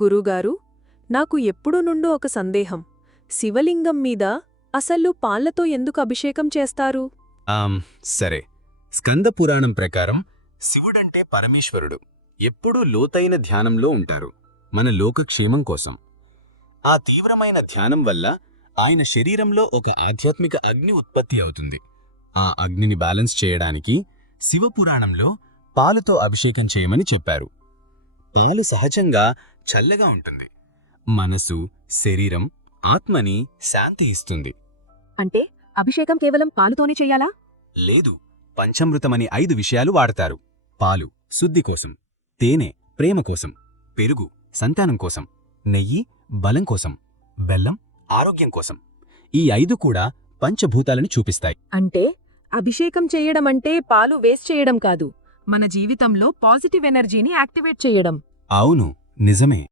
గురుగారు, నాకు ఎప్పుడు నుండో ఒక సందేహం. శివలింగం మీద అసలు పాళ్లతో ఎందుకు అభిషేకం చేస్తారు? సరే. స్కంద పురాణం ప్రకారం శివుడంటే పరమేశ్వరుడు. ఎప్పుడూ లోతైన ధ్యానంలో ఉంటారు, మన లోకక్షేమం కోసం. ఆ తీవ్రమైన ధ్యానం వల్ల ఆయన శరీరంలో ఒక ఆధ్యాత్మిక అగ్ని ఉత్పత్తి అవుతుంది. ఆ అగ్నిని బ్యాలెన్స్ చేయడానికి శివపురాణంలో పాలుతో అభిషేకం చేయమని చెప్పారు. పాలు సహజంగా చల్లగా ఉంటుంది. మనసు, శరీరం, ఆత్మని శాంతి ఇస్తుంది. అంటే అభిషేకం కేవలం పాలుతోనే చెయ్యాలా? లేదు, పంచామృతమని 5 విషయాలు వాడతారు. పాలు శుద్ధి కోసం, తేనె ప్రేమ కోసం, పెరుగు సంతానం కోసం, నెయ్యి బలం కోసం, బెల్లం ఆరోగ్యం కోసం. ఈ 5 కూడా పంచభూతాలని చూపిస్తాయి. అంటే అభిషేకం చెయ్యడమంటే పాలు వేస్ట్ చేయడం కాదు, మన జీవితంలో పాజిటివ్ ఎనర్జీని యాక్టివేట్ చెయ్యడం. అవును, నిజమే.